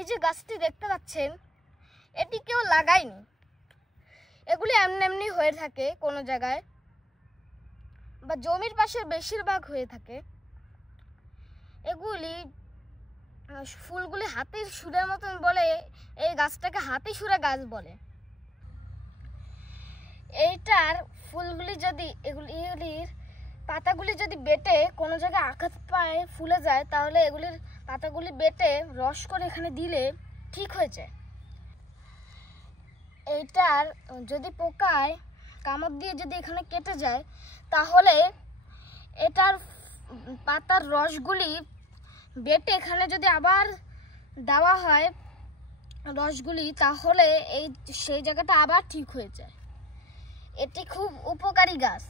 এই যে গাছটি দেখতে পাচ্ছেন, এটি কেউ লাগায়নি, এগুলি এমনি এমনি হয়ে থাকে কোনো জায়গায় বা জমির পাশে বেশিরভাগ হয়ে থাকে। এগুলি ফুলগুলি হাতির সুরের মতন বলে এই গাছটাকে হাতি সুরে গাছ বলে। এইটার ফুলগুলি যদি এগুলির পাতাগুলি যদি বেটে কোনো জায়গায় আঘাত পায় ফুলে যায়, তাহলে এগুলির পাতাগুলি বেটে রস করে এখানে দিলে ঠিক হয়ে যায়। এইটার যদি পোকায় কামড় দিয়ে যদি এখানে কেটে যায়, তাহলে এটার পাতার রসগুলি বেটে এখানে যদি আবার দেওয়া হয় রসগুলি, তাহলে সেই জায়গাটা আবার ঠিক হয়ে যায়। এটি খুব উপকারী গাছ।